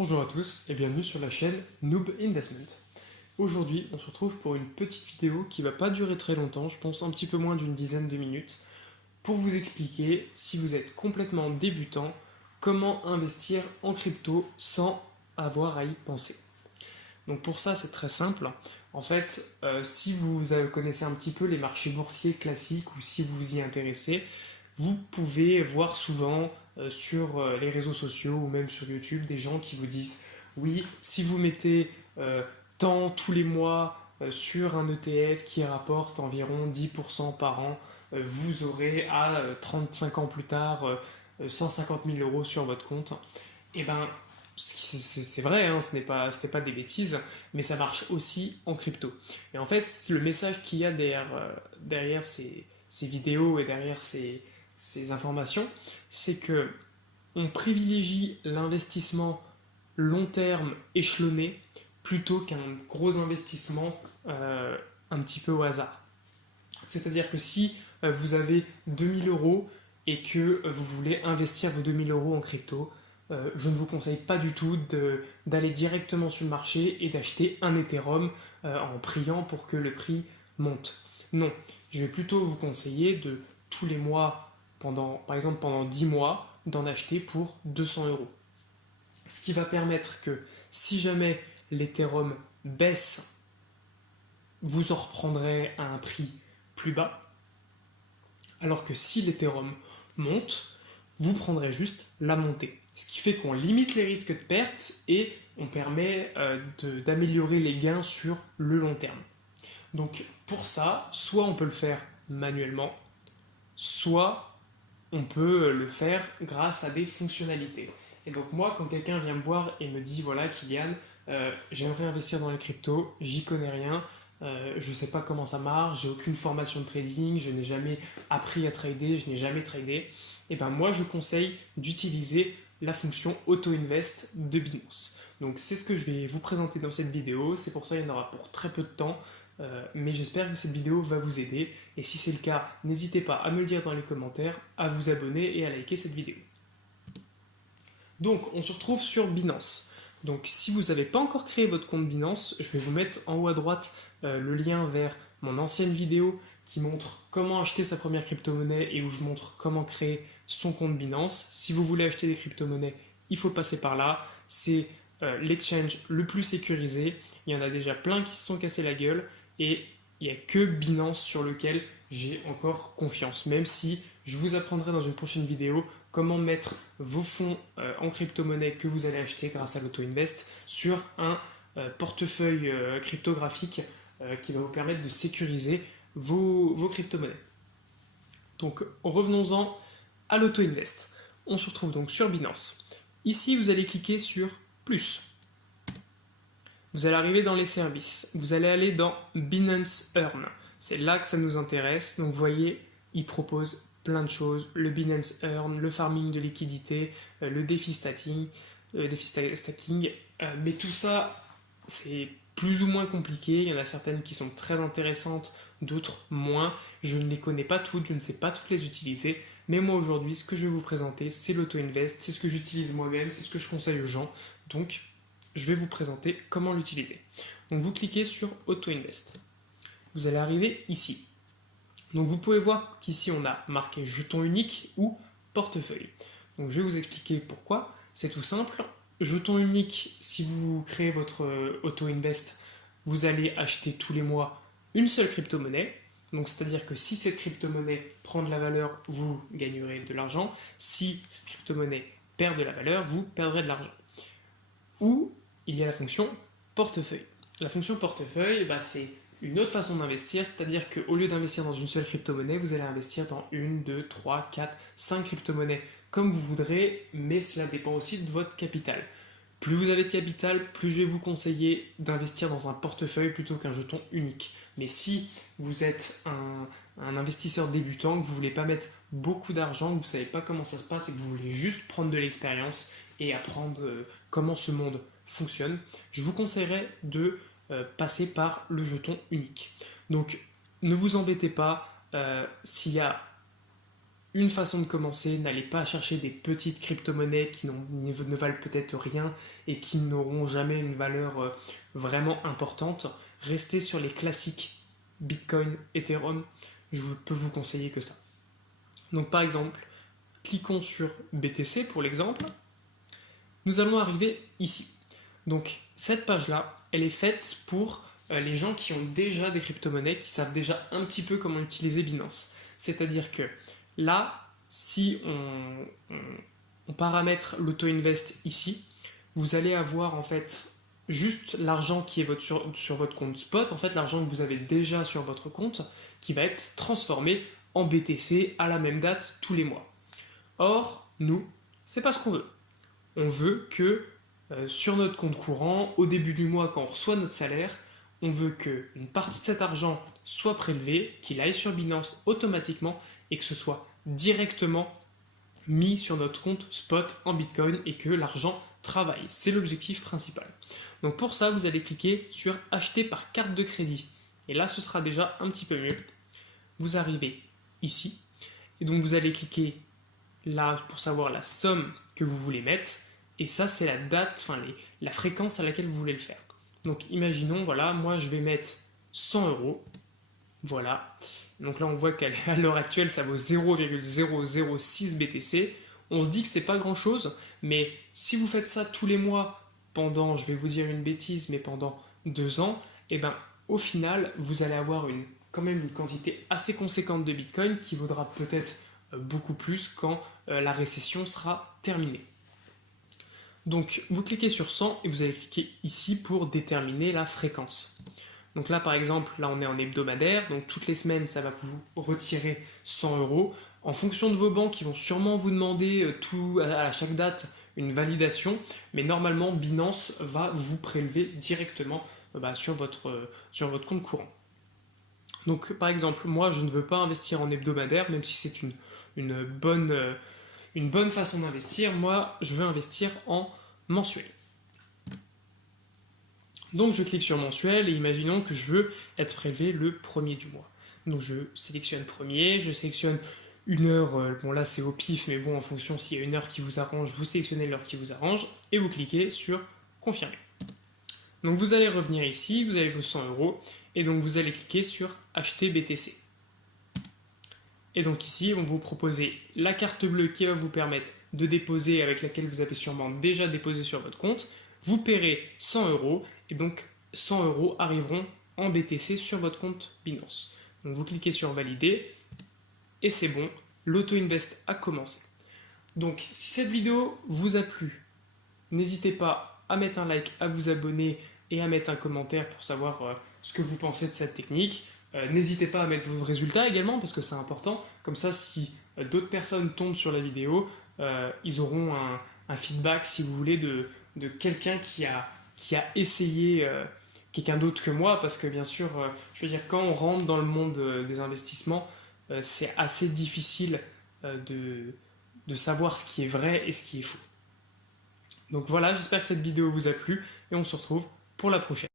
Bonjour à tous et bienvenue sur la chaîne Noob Investment. Aujourd'hui, on se retrouve pour une petite vidéo qui va pas durer très longtemps, je pense un petit peu moins d'une dizaine de minutes, pour vous expliquer, si vous êtes complètement débutant, comment investir en crypto sans avoir à y penser. Donc pour ça, c'est très simple. En fait, si vous connaissez un petit peu les marchés boursiers classiques ou si vous vous y intéressez, vous pouvez voir souvent sur les réseaux sociaux ou même sur YouTube des gens qui vous disent oui, si vous mettez tant tous les mois sur un ETF qui rapporte environ 10% par an, vous aurez à 35 ans plus tard 150 000 euros sur votre compte. Et ben, c'est vrai, hein, c'est pas des bêtises, mais ça marche aussi en crypto. Et en fait, le message qu'il y a derrière ces vidéos et derrière ces informations, c'est que on privilégie l'investissement long terme échelonné plutôt qu'un gros investissement un petit peu au hasard. C'est-à-dire que si vous avez 2000 euros et que vous voulez investir vos 2000 euros en crypto, je ne vous conseille pas du tout d'aller directement sur le marché et d'acheter un Ethereum en priant pour que le prix monte. Non, je vais plutôt vous conseiller de tous les mois, par exemple pendant 10 mois, d'en acheter pour 200 euros. Ce qui va permettre que si jamais l'Ethereum baisse, vous en reprendrez à un prix plus bas, alors que si l'Ethereum monte, vous prendrez juste la montée. Ce qui fait qu'on limite les risques de perte et on permet d'améliorer les gains sur le long terme. Donc pour ça, soit on peut le faire manuellement, soit on peut le faire grâce à des fonctionnalités. Et donc moi, quand quelqu'un vient me voir et me dit, voilà, Kylian, j'aimerais investir dans les cryptos, j'y connais rien, je ne sais pas comment ça marche, j'ai aucune formation de trading, je n'ai jamais appris à trader, je n'ai jamais tradé, et ben moi je conseille d'utiliser la fonction Auto-Invest de Binance. Donc c'est ce que je vais vous présenter dans cette vidéo, c'est pour ça qu'il y en aura pour très peu de temps, mais j'espère que cette vidéo va vous aider, et si c'est le cas, n'hésitez pas à me le dire dans les commentaires, à vous abonner et à liker cette vidéo. Donc on se retrouve sur Binance. Donc si vous n'avez pas encore créé votre compte Binance, je vais vous mettre en haut à droite le lien vers mon ancienne vidéo qui montre comment acheter sa première crypto-monnaie et où je montre comment créer son compte Binance. Si vous voulez acheter des crypto-monnaies, il faut passer par là. C'est l'exchange le plus sécurisé. Il y en a déjà plein qui se sont cassés la gueule et il n'y a que Binance sur lequel j'ai encore confiance, même si je vous apprendrai dans une prochaine vidéo comment mettre vos fonds en crypto-monnaie que vous allez acheter grâce à l'auto-invest sur un portefeuille cryptographique qui va vous permettre de sécuriser vos crypto-monnaies. Donc revenons-en à l'auto-invest. On se retrouve donc sur Binance. Ici, vous allez cliquer sur plus. Vous allez arriver dans les services. Vous allez aller dans Binance Earn. C'est là que ça nous intéresse. Donc vous voyez, il propose plein de choses. Le Binance Earn, le farming de liquidité, le défi stacking. Mais tout ça, c'est plus ou moins compliqué. Il y en a certaines qui sont très intéressantes, d'autres moins. Je ne les connais pas toutes, je ne sais pas toutes les utiliser. Mais moi aujourd'hui, ce que je vais vous présenter, c'est l'auto-invest. C'est ce que j'utilise moi-même, c'est ce que je conseille aux gens. Donc, je vais vous présenter comment l'utiliser. Donc, vous cliquez sur Auto-invest. Vous allez arriver ici. Donc, vous pouvez voir qu'ici, on a marqué jeton unique ou portefeuille. Donc, je vais vous expliquer pourquoi. C'est tout simple. Jeton unique, si vous créez votre auto-invest, vous allez acheter tous les mois une seule crypto-monnaie. Donc, c'est-à-dire que si cette crypto-monnaie prend de la valeur, vous gagnerez de l'argent. Si cette crypto-monnaie perd de la valeur, vous perdrez de l'argent. Ou il y a la fonction portefeuille. La fonction portefeuille, c'est une autre façon d'investir, c'est-à-dire qu'au lieu d'investir dans une seule crypto-monnaie, vous allez investir dans une, deux, trois, quatre, cinq crypto-monnaies comme vous voudrez, mais cela dépend aussi de votre capital. Plus vous avez de capital, plus je vais vous conseiller d'investir dans un portefeuille plutôt qu'un jeton unique. Mais si vous êtes un investisseur débutant, que vous ne voulez pas mettre beaucoup d'argent, que vous ne savez pas comment ça se passe et que vous voulez juste prendre de l'expérience et apprendre comment ce monde fonctionne, je vous conseillerais de passer par le jeton unique. Donc ne vous embêtez pas s'il y a une façon de commencer. N'allez pas chercher des petites crypto-monnaies qui ne valent peut-être rien et qui n'auront jamais une valeur vraiment importante. Restez sur les classiques Bitcoin, Ethereum. Je ne peux vous conseiller que ça. Donc par exemple, cliquons sur BTC pour l'exemple. Nous allons arriver ici. Donc cette page-là, elle est faite pour les gens qui ont déjà des crypto-monnaies, qui savent déjà un petit peu comment utiliser Binance. C'est-à-dire que là, si on paramètre l'auto-invest ici, vous allez avoir en fait juste l'argent qui est sur votre compte spot, en fait l'argent que vous avez déjà sur votre compte, qui va être transformé en BTC à la même date tous les mois. Or, nous, c'est pas ce qu'on veut. On veut que sur notre compte courant, au début du mois, quand on reçoit notre salaire, on veut qu'une partie de cet argent soit prélevée, qu'il aille sur Binance automatiquement et que ce soit directement mis sur notre compte spot en Bitcoin et que l'argent travaille. C'est l'objectif principal. Donc pour ça, vous allez cliquer sur acheter par carte de crédit. Et là, ce sera déjà un petit peu mieux. Vous arrivez ici et donc vous allez cliquer là pour savoir la somme que vous voulez mettre. Et ça, c'est la date, la fréquence à laquelle vous voulez le faire. Donc imaginons, voilà, moi je vais mettre 100 euros. Voilà. Donc là, on voit qu'à l'heure actuelle, ça vaut 0,006 BTC. On se dit que c'est pas grand chose, mais si vous faites ça tous les mois pendant, je vais vous dire une bêtise, mais pendant 2 ans, et ben au final, vous allez avoir quand même une quantité assez conséquente de Bitcoin qui vaudra peut-être beaucoup plus quand la récession sera terminée. Donc vous cliquez sur 100 et vous allez cliquer ici pour déterminer la fréquence. Donc là par exemple, là on est en hebdomadaire, donc toutes les semaines ça va vous retirer 100 euros. En fonction de vos banques, ils vont sûrement vous demander à chaque date une validation, mais normalement Binance va vous prélever directement sur votre compte courant. Donc par exemple, moi je ne veux pas investir en hebdomadaire, même si c'est une bonne façon d'investir, moi je veux investir en mensuel. Donc je clique sur mensuel et imaginons que je veux être prélevé le premier du mois. Donc je sélectionne premier, je sélectionne une heure, bon là c'est au pif, mais bon en fonction s'il y a une heure qui vous arrange, vous sélectionnez l'heure qui vous arrange et vous cliquez sur confirmer. Donc vous allez revenir ici, vous avez vos 100 euros et donc vous allez cliquer sur acheter BTC. Et donc ici, on va vous proposer la carte bleue qui va vous permettre de déposer, avec laquelle vous avez sûrement déjà déposé sur votre compte. Vous paierez 100 euros et donc 100 euros arriveront en BTC sur votre compte Binance. Donc vous cliquez sur valider et c'est bon, l'auto-invest a commencé. Donc si cette vidéo vous a plu, n'hésitez pas à mettre un like, à vous abonner et à mettre un commentaire pour savoir ce que vous pensez de cette technique. N'hésitez pas à mettre vos résultats également parce que c'est important. Comme ça, si d'autres personnes tombent sur la vidéo, ils auront un feedback, si vous voulez, de quelqu'un qui a essayé quelqu'un d'autre que moi. Parce que bien sûr, je veux dire, quand on rentre dans le monde des investissements, c'est assez difficile de savoir ce qui est vrai et ce qui est faux. Donc voilà, j'espère que cette vidéo vous a plu et on se retrouve pour la prochaine.